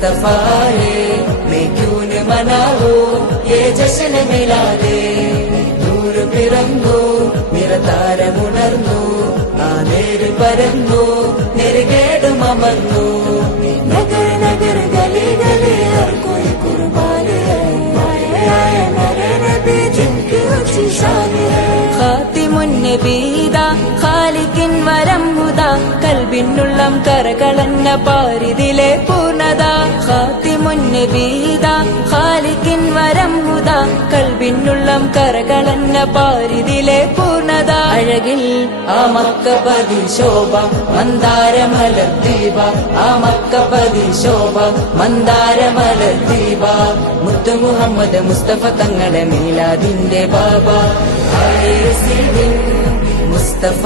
मुस्तफा है, मैं क्यों न मनाऊं ये जश्न मिलादे. നൂർ പിറന്നു നിറതാരമുണർന്നു, ആ നേര് പരന്നു നെറുകേടും അമർന്നു. നഗർ നഗർ ഗലി ഗലി ഹർ കോയി കുർബാൻ ഹൈ, ആയ മേരെ നബി ജിൻകി ഊंची शान है. ഖാതിമുൻ നബീദാ ഖാലിഖിൻ വരം ഹുദാ, കൽബിനുള്ളം കരകളന്ന പാരിതിലെ പൂർണ്ണത. ഖാതിമുൻ നബീദാ ഖാലിഖിൻ വരം ഹുദാ, കൽബിനുള്ളം കരകളന്ന പാരിതിലെ പൂർണ്ണത. അഴകിൽ ആ മക്കപതി ശോഭ മന്ദാരമലർ ദീപ, ആ മക്കപതി ശോഭ മന്ദാരമലർ ദീപ. മുത്തു മുഹമ്മദ് മുസ്തഫ തങ്ങളെ മീലാദിന്റെ ബാബ. മുസ്തഫ